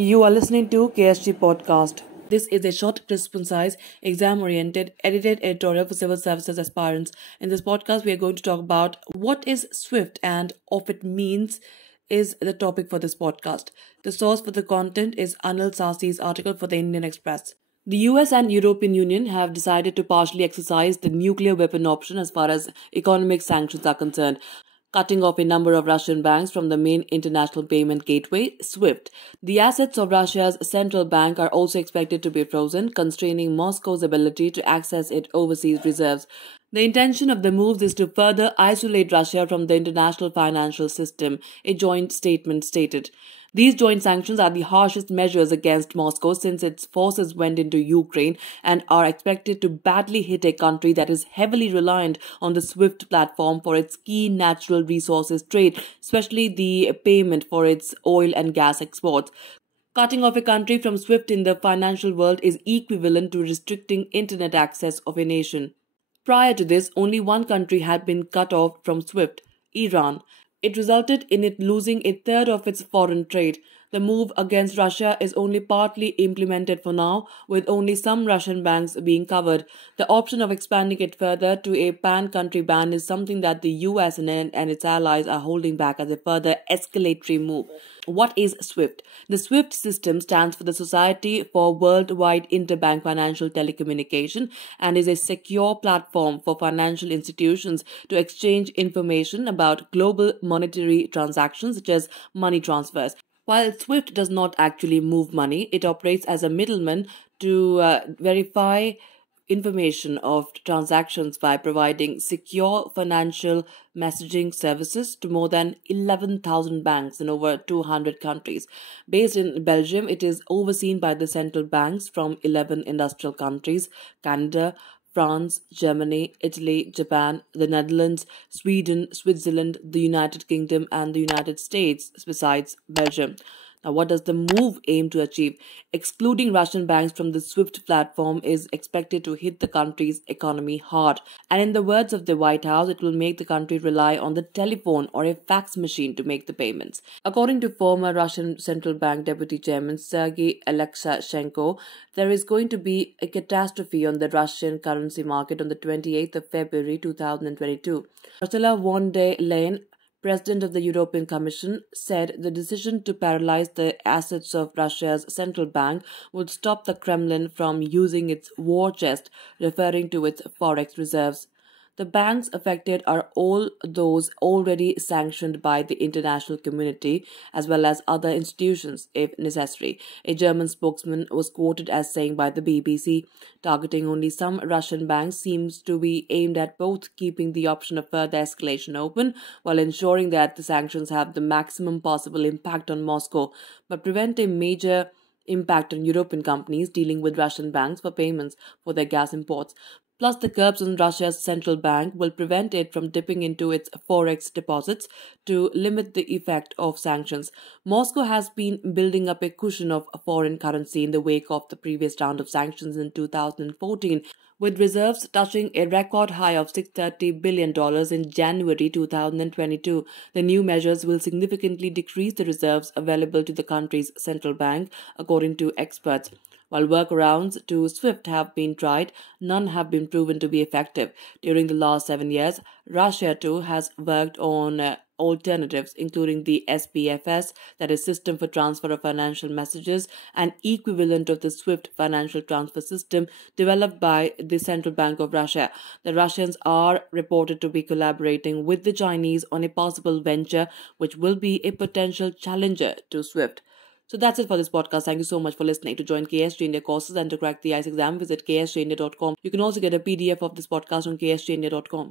You are listening to KSG Podcast. This is a short, crisp, concise, exam-oriented, edited editorial for civil services aspirants. In this podcast, we are going to talk about what is SWIFT and of it means is the topic for this podcast. The source for the content is Anil Sasi's article for the Indian Express. The US and European Union have decided to partially exercise the nuclear weapon option as far as economic sanctions are concerned, cutting off a number of Russian banks from the main international payment gateway, SWIFT. The assets of Russia's central bank are also expected to be frozen, constraining Moscow's ability to access its overseas reserves. The intention of the moves is to further isolate Russia from the international financial system, a joint statement stated. These joint sanctions are the harshest measures against Moscow since its forces went into Ukraine and are expected to badly hit a country that is heavily reliant on the SWIFT platform for its key natural resources trade, especially the payment for its oil and gas exports. Cutting off a country from SWIFT in the financial world is equivalent to restricting internet access of a nation. Prior to this, only one country had been cut off from SWIFT, Iran. It resulted in it losing a third of its foreign trade. The move against Russia is only partly implemented for now, with only some Russian banks being covered. The option of expanding it further to a pan-country ban is something that the US and its allies are holding back as a further escalatory move. What is SWIFT? The SWIFT system stands for the Society for Worldwide Interbank Financial Telecommunication and is a secure platform for financial institutions to exchange information about global monetary transactions such as money transfers. While SWIFT does not actually move money, it operates as a middleman to verify information of transactions by providing secure financial messaging services to more than 11,000 banks in over 200 countries. Based in Belgium, it is overseen by the central banks from 11 industrial countries: Canada, France, Germany, Italy, Japan, the Netherlands, Sweden, Switzerland, the United Kingdom, and the United States, besides Belgium. Now, what does the move aim to achieve? Excluding Russian banks from the SWIFT platform is expected to hit the country's economy hard. And in the words of the White House, it will make the country rely on the telephone or a fax machine to make the payments. According to former Russian Central Bank Deputy Chairman Sergei Alexashenko, there is going to be a catastrophe on the Russian currency market on the 28th of February 2022. Ursula von der Leyen, President of the European Commission, said the decision to paralyze the assets of Russia's central bank would stop the Kremlin from using its war chest, referring to its forex reserves. The banks affected are all those already sanctioned by the international community, as well as other institutions, if necessary. A German spokesman was quoted as saying by the BBC, targeting only some Russian banks seems to be aimed at both keeping the option of further escalation open while ensuring that the sanctions have the maximum possible impact on Moscow, but prevent a major impact on European companies dealing with Russian banks for payments for their gas imports. Plus, the curbs on Russia's central bank will prevent it from dipping into its forex deposits to limit the effect of sanctions. Moscow has been building up a cushion of foreign currency in the wake of the previous round of sanctions in 2014, with reserves touching a record high of $630 billion in January 2022. The new measures will significantly decrease the reserves available to the country's central bank, according to experts. While workarounds to SWIFT have been tried, none have been proven to be effective. During the last 7 years, Russia too has worked on alternatives, including the SPFS, that is System for Transfer of Financial Messages, an equivalent of the SWIFT financial transfer system developed by the Central Bank of Russia. The Russians are reported to be collaborating with the Chinese on a possible venture which will be a potential challenger to SWIFT. So that's it for this podcast. Thank you so much for listening. To join KSG India courses and to crack the ICE exam, visit ksgindia.com. You can also get a PDF of this podcast on ksgindia.com.